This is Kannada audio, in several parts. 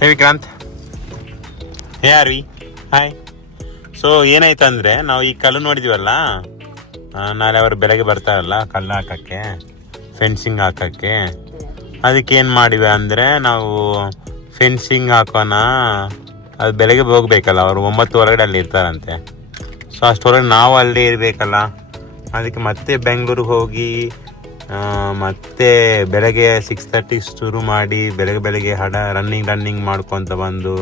ಹೇ ವಿಕ್ರಾಂತ್, ಹೇ ಆರ್ವಿ, ಹಾಯ್. ಸೊ ಏನಾಯ್ತು ಅಂದರೆ, ನಾವು ಈ ಕಲ್ಲು ನೋಡಿದ್ದೀವಲ್ಲ, ನಾಳೆ ಅವರು ಬೆಳಗ್ಗೆ ಬರ್ತಾರಲ್ಲ ಕಲ್ಲು ಹಾಕೋಕ್ಕೆ, ಫೆನ್ಸಿಂಗ್ ಹಾಕೋಕ್ಕೆ. ಅದಕ್ಕೆ ಏನು ಮಾಡಿವೆ ಅಂದರೆ, ನಾವು ಫೆನ್ಸಿಂಗ್ ಹಾಕೋಣ, ಅದು ಬೆಳಗ್ಗೆ ಹೋಗ್ಬೇಕಲ್ಲ, ಅವರು 9 ಅಲ್ಲಿ ಇರ್ತಾರಂತೆ. ಸೊ ಅಷ್ಟೊಳಗೆ ನಾವು ಅಲ್ಲೇ ಇರಬೇಕಲ್ಲ, ಅದಕ್ಕೆ ಮತ್ತೆ ಬೆಂಗಳೂರಿಗೆ ಹೋಗಿ ಮತ್ತೆ ಬೆಳಗ್ಗೆ 6:30 ಶುರು ಮಾಡಿ ಬೆಳಗ್ಗೆ ರನ್ನಿಂಗ್ ಮಾಡ್ಕೊತ ಬಂದು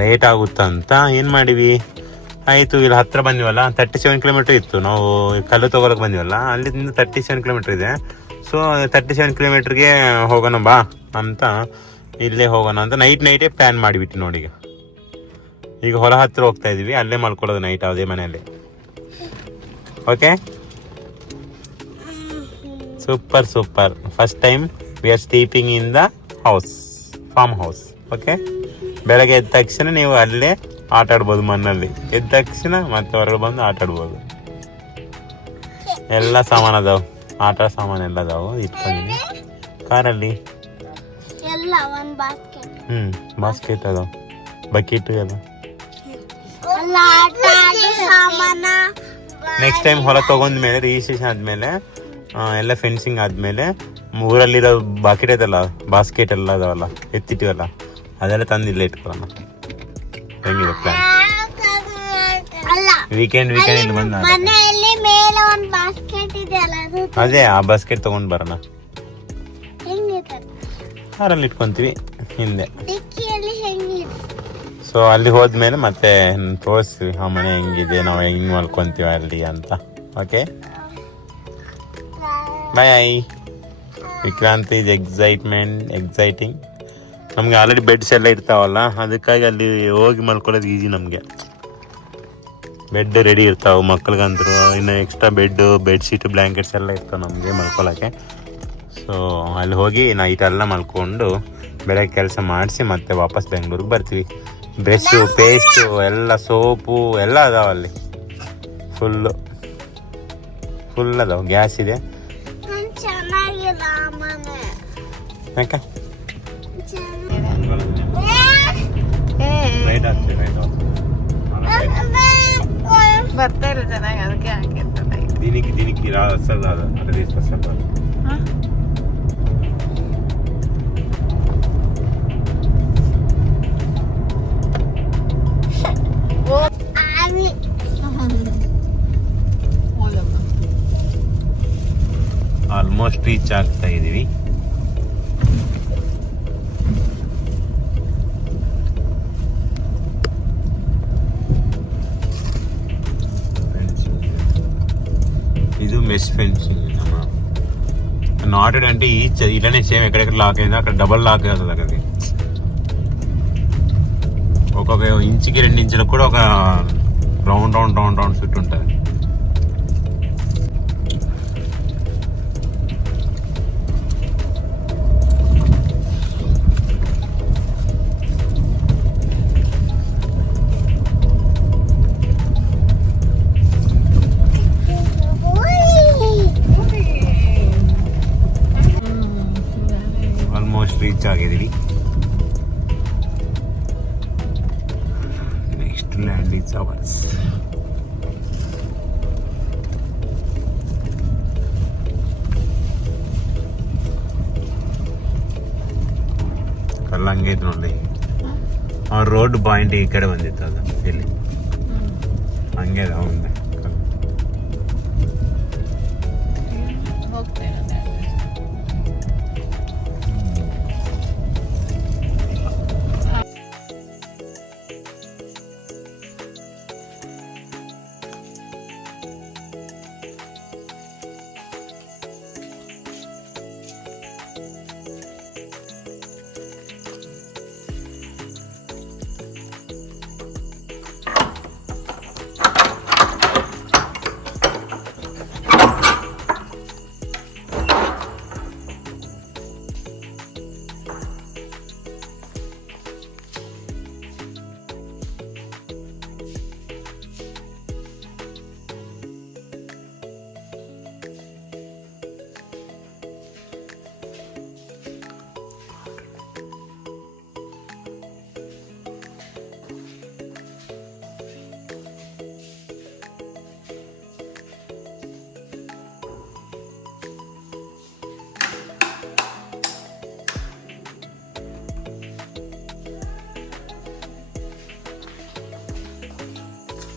ಲೇಟ್ ಆಗುತ್ತಂತ ಏನು ಮಾಡಿವಿ. ಆಯಿತು, ಇಲ್ಲಿ ಹತ್ತಿರ ಬಂದಿವಲ್ಲ, 37 ಕಿಲೋಮೀಟ್ರ್ ಇತ್ತು. ನಾವು ಕಲ್ಲು ತೊಗೊಳಕ್ಕೆ ಬಂದಿವಲ್ಲ, ಅಲ್ಲಿಂದ 37 ಕಿಲೋಮೀಟ್ರ್ ಇದೆ. ಸೊ 37 ಕಿಲೋಮೀಟ್ರಿಗೆ ಹೋಗೋಣ ಬಾ ಅಂತ, ಇಲ್ಲೇ ಹೋಗೋಣ ಅಂತ ನೈಟೇ ಪ್ಲ್ಯಾನ್ ಮಾಡಿಬಿಟ್ಟು ನೋಡಿ. ಈಗ ಹೊಲ ಹತ್ತಿರ ಹೋಗ್ತಾ ಇದ್ದೀವಿ, ಅಲ್ಲೇ ಮಾಡ್ಕೊಳ್ಳೋದು ನೈಟ್ ಅದೇ ಮನೆಯಲ್ಲಿ. Okay, super. First time we are sleeping in the farm house. Okay, ಬೆಳಗ್ಗೆ ಎದ್ದ ತಕ್ಷಣ ನೀವು ಅಲ್ಲೇ ಆಟ ಆಡ್ಬೋದು, ಮಣ್ಣಲ್ಲಿ ಎದ್ದ ತಕ್ಷಣ ಮತ್ತೆ ಹೊರಗೆ ಬಂದು ಆಟ ಆಡ್ಬೋದು. ಎಲ್ಲ ಸಾಮಾನು ಅದಾವೆ, ಆಟ ಸಾಮಾನು ಎಲ್ಲ ಅದಾವೆ, ಇಟ್ಕೊಂಡಿನಿ ಕಾರಲ್ಲಿ. ಬಾಸ್ಕೆಟ್ ಅದಾವ, ಬಕೆಟ್ ಅದಾವ. ನೆಕ್ಸ್ಟ್ ಟೈಮ್ ಹೊಲ ತೊಗೊಂಡ್ಮೇಲೆ, ರಿಜಿಸ್ಟ್ರೇಷನ್ ಆದಮೇಲೆ, ಎಲ್ಲ ಫೆನ್ಸಿಂಗ್ ಆದಮೇಲೆ, ಊರಲ್ಲಿರೋ ಬಾಕೆಟ್ ಐತಲ್ಲ, ಬಾಸ್ಕೆಟ್ ಎಲ್ಲ ಅದಾವಲ್ಲ, ಎತ್ತಿಟ್ಟಿವಲ್ಲ, ಅದೆಲ್ಲ ತಂದು ಇಲ್ಲೇ ಇಟ್ಕೊಳ್ಳೋಣ. ಹೆಂಗಿದೆ ಪ್ಲಾನ್? ವೀಕೆಂಡ್ ಇಲ್ಲಿ ಬಂದ ಅದೇ ಆ ಬಾಸ್ಕೆಟ್ ತೊಗೊಂಡು ಬರೋಣ, ಕಾರಲ್ಲಿ ಇಟ್ಕೊಂತೀವಿ ಹಿಂದೆ. ಸೊ ಅಲ್ಲಿ ಹೋದ್ಮೇಲೆ ಮತ್ತೆ ತೋರಿಸ್ತೀವಿ ಆ ಮನೆ ಹೆಂಗಿದೆ, ನಾವು ಹೆಂಗೆ ಮಲ್ಕೊತೀವಿ ಅಲ್ಲಿ ಅಂತ. Okay, bye. Vikrant is exciting. ನಮಗೆ ಆಲ್ರೆಡಿ ಬೆಡ್ಸ್ ಎಲ್ಲ ಇರ್ತಾವಲ್ಲ, ಅದಕ್ಕಾಗಿ ಅಲ್ಲಿ ಹೋಗಿ ಮಲ್ಕೊಳ್ಳೋದು ಈಸಿ ನಮಗೆ. ಬೆಡ್ ರೆಡಿ ಇರ್ತಾವೆ ಮಕ್ಳಿಗಂತೂ, ಇನ್ನು ಎಕ್ಸ್ಟ್ರಾ ಬೆಡ್ಶೀಟು ಬ್ಲ್ಯಾಂಕೆಟ್ಸ್ ಎಲ್ಲ ಇರ್ತಾವೆ ನಮಗೆ ಮಲ್ಕೊಳ್ಳೋಕ್ಕೆ. ಸೊ ಅಲ್ಲಿ ಹೋಗಿ ನೈಟೆಲ್ಲ ಮಲ್ಕೊಂಡು ಬೆಳಗ್ಗೆ ಕೆಲಸ ಮಾಡಿಸಿ ಮತ್ತೆ ವಾಪಸ್ ಬೆಂಗಳೂರಿಗೆ ಬರ್ತೀವಿ. ಬ್ರಷ್ಷು, ಪೇಸ್ಟು, ಎಲ್ಲ ಸೋಪು ಎಲ್ಲ ಅದಾವೆ ಅಲ್ಲಿ, ಫುಲ್ ಅದಾವೆ. ಗ್ಯಾಸ್ ಇದೆ. ಯಾಕೆ ಬರ್ತಾ ಇಲ್ಲ ಚೆನ್ನಾಗಿ, ಅದಕ್ಕೆ ಹಾಕಿರ್ತಾರೆ. ದಿನಕ್ಕೆ ಆಲ್ಮೋಸ್ಟ್ ರೀಚ್ ಆಗ್ತಾ ಇದೀವಿ. ఇది మెష్ ఫెన్సింగ్ నాటెడ్ అంటే ఇలానే సేమ్ ఎక్కడెక్కడ లాక్ అయిందో అక్కడ డబల్ లాక్ అవుతుంది. అక్కడికి ఒక్కొక్క ఇంచుకి 2 ఇంచులకు కూడా ఒక రౌండ్ చుట్టూ ఉంటుంది. ರೀಚ್ ಆಗಿದ್ದೀವಿ. Next land is ours. ಕಲ್ಲ ಹಂಗೆ ಐತೆ ನೋಡಿ, ಆ ರೋಡ್ ಪಾಯಿಂಟ್ ಈ ಕಡೆ ಬಂದಿತ್ತು, ಅದು ಇಲ್ಲಿ ಹಂಗೆ ಅದ ಮುಂದೆ.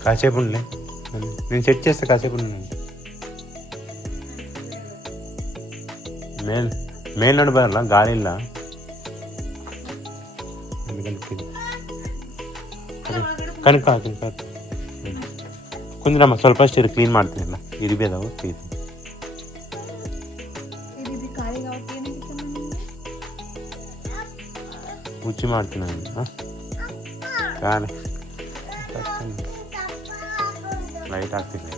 కాసేపు ఉండలే నేను సెట్ చేస్తే కాసేపు ఉండండి ಮೇಲ್ ನೋಡಿ ಬರಲ್ಲ ಗಾಳಿ ಇಲ್ಲ ಕನಕ ಕುಂದ್ರಮ್ಮ ಸ್ವಲ್ಪ ಅಷ್ಟು ಕ್ಲೀನ್ ಮಾಡ್ತೀನಲ್ಲ ಇರಿಬೇದವು ತೆಗಿತೀನಿ ಮುಚ್ಚಿ ಮಾಡ್ತೀನಿ ನಾನು ಕಾಣೆ ಲೈಟ್ ಹಾಕ್ತೀನಿ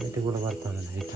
ಲೈಟ್ ಕೂಡ ಬರ್ತಾನೆ ಲೈಟ್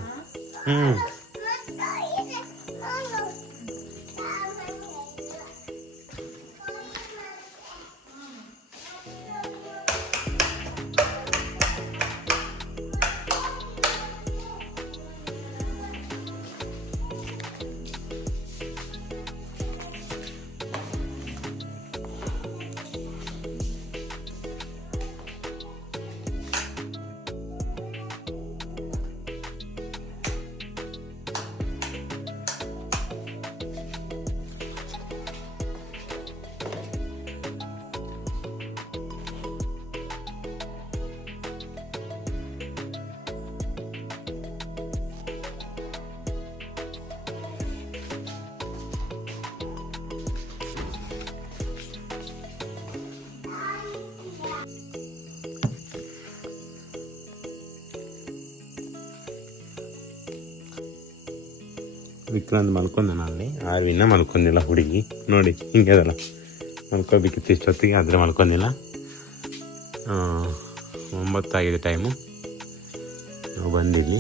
ವಿಕ್ರಾಂತ್ ಮಲ್ಕೊಂಡ ಅಲ್ಲಿ ಆರ್ವಿನ ಮಲ್ಕೊಂಡಿಲ್ಲ ಹುಡುಗಿ ನೋಡಿ ಹಿಂಗೆ ಅದಲ್ಲ ಮಲ್ಕೋಬೇಕಿತ್ತು ಇಷ್ಟೊತ್ತಿಗೆ ಆದರೆ ಮಲ್ಕೊಂಡಿಲ್ಲ 9 ಆಗಿದೆ ಟೈಮು ನಾವು ಬಂದಿಲ್ಲಿ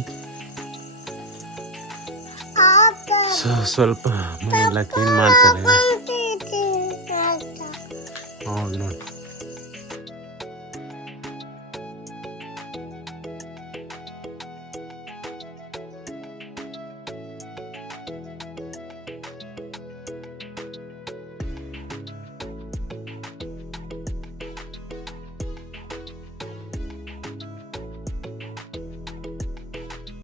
ಸ್ವಲ್ಪ ಮನೆಯೆಲ್ಲ ಕ್ಲೀನ್ ಮಾಡ್ತಾರೆ ಹೌದು ನೋಡಿ